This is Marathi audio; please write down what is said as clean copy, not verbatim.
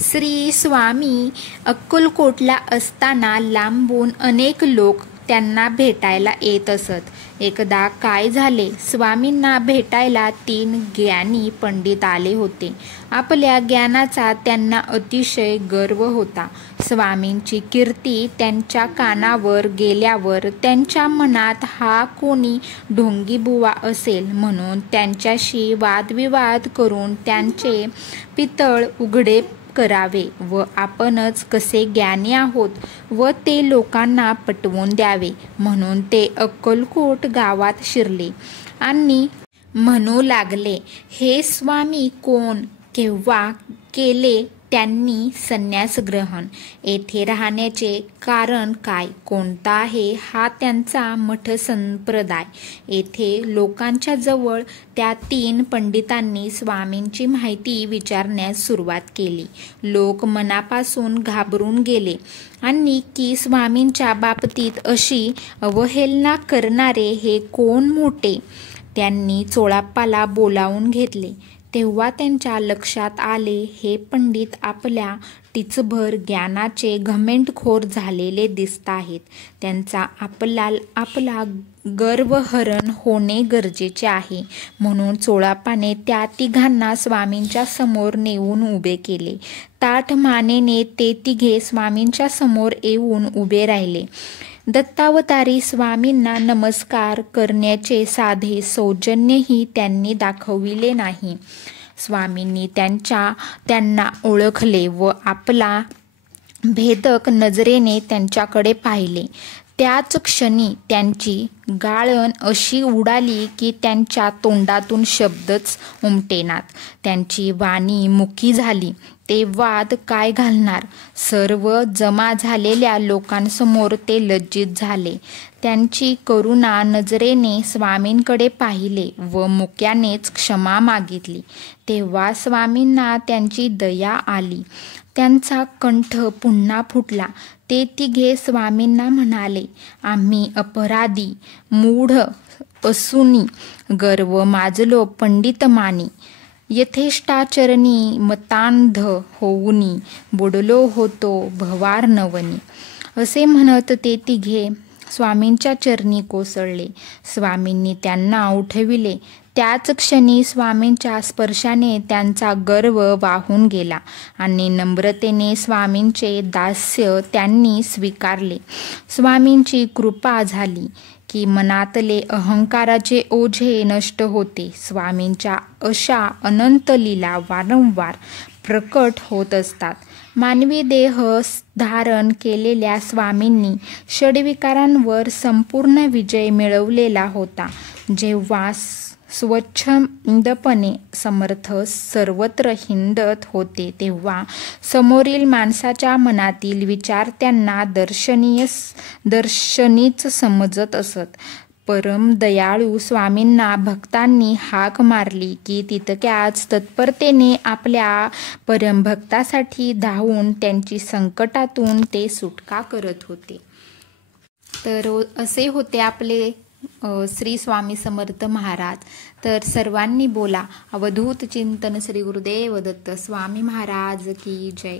श्री स्वामी अक्कलकोटला असताना लांबून अनेक लोक त्यांना भेटायला येत असत. एकदा काय झाले, स्वामींना भेटायला 3 ज्ञानी पंडित आले होते. आपल्या ज्ञानाचा त्यांना अतिशय गर्व होता. स्वामींची कीर्ती त्यांच्या कानावर गेल्यावर त्यांच्या मनात हा कोणी ढोंगीबुवा असेल म्हणून त्यांच्याशी वादविवाद करून त्यांचे पितळ उघडे करावे व आपणच कसे ज्ञानी आहोत व ते लोकांना पटवून द्यावे म्हणून ते अक्कलकोट गावात शिरले आणि म्हणू लागले, हे स्वामी कोण, केव्हा केले त्यांनी संन्यास ग्रहण, येथे राहण्याचे कारण काय, कोणता आहे हा त्यांचा मठ संप्रदाय. येथे लोकांच्या जवळ त्या 3 पंडितांनी स्वामींची माहिती विचारण्यास सुरुवात केली. लोक मनापासून घाबरून गेले आणि की स्वामींच्या बाबतीत अशी अवहेलना करणारे हे कोण मोठे. त्यांनी चोळाप्पाला बोलावून घेतले. तेव्हा त्यांच्या लक्षात आले, हे पंडित आपल्या टिचभर ज्ञानाचे घमेंडखोर झालेले दिसताहेत. त्यांचा आपला गर्वहरण होणे गरजेचे आहे. म्हणून चोळाप्पाने त्या 3घांना स्वामींच्या समोर नेऊन उभे केले. ताठ मानेने ते 3घे स्वामींच्या समोर येऊन उभे राहिले. दत्तावतारी स्वामींना नमस्कार करण्याचे साधे सौजन्यही त्यांनी दाखविले नाही. स्वामींनी त्यांना ओळखले व आपला भेदक नजरेने त्यांच्याकडे पाहिले. त्याच क्षणी त्यांची गाळण अशी उडाली की त्यांच्या तोंडातून शब्दच उमटेनात. त्यांची वाणी मुकी झाली. ते वाद काय घालणार. सर्व जमा झालेल्या लोकांसमोर ते लज्जित झाले. त्यांची करुणा नजरेने स्वामींकडे पाहिले व मुक्यानेच क्षमा मागितली. तेव्हा स्वामींना त्यांची दया आली. त्यांचा कंठ पुन्हा फुटला. ते 3घे स्वामींना म्हणाले, आम्ही अपराधी मूढ असूनी गर्व माजलो पंडित मानी, यथेष्टाचरणी मतांध होऊनी बुडलो होतो भवार्णवनी. असे म्हणत ते 3घे स्वामींच्या चरणी कोसळले. स्वामींनी त्यांना उठविले. त्याच क्षणी स्वामींच्या स्पर्शाने त्यांचा गर्व वाहून गेला आणि नम्रतेने स्वामींचे दास्य त्यांनी स्वीकारले. स्वामींची कृपा झाली की मनातले अहंकाराचे ओझे नष्ट होते. स्वामींच्या अशा अनंत लीला वारंवार प्रकट होत असतात. मानवी देह धारण केलेल्या स्वामींनी षड्विकारांवर संपूर्ण विजय मिळवलेला होता. जेव्हा स्वच्छंदपणे समर्थ सर्वत्र हिंडत होते तेव्हा समोरील माणसाच्या मनातील विचार त्यांना दर्शनीच समजत असत. परम दयाळू स्वामींना भक्तांनी हाक मारली की तितक्याच तत्परतेने आपल्या परमभक्तासाठी धावून त्यांची संकटातून ते सुटका करत होते. तर असे होते आपले श्री स्वामी समर्थ महाराज. तर सर्वांनी बोला अवधूत चिंतन. श्री गुरुदेव दत्त. स्वामी महाराज की जय.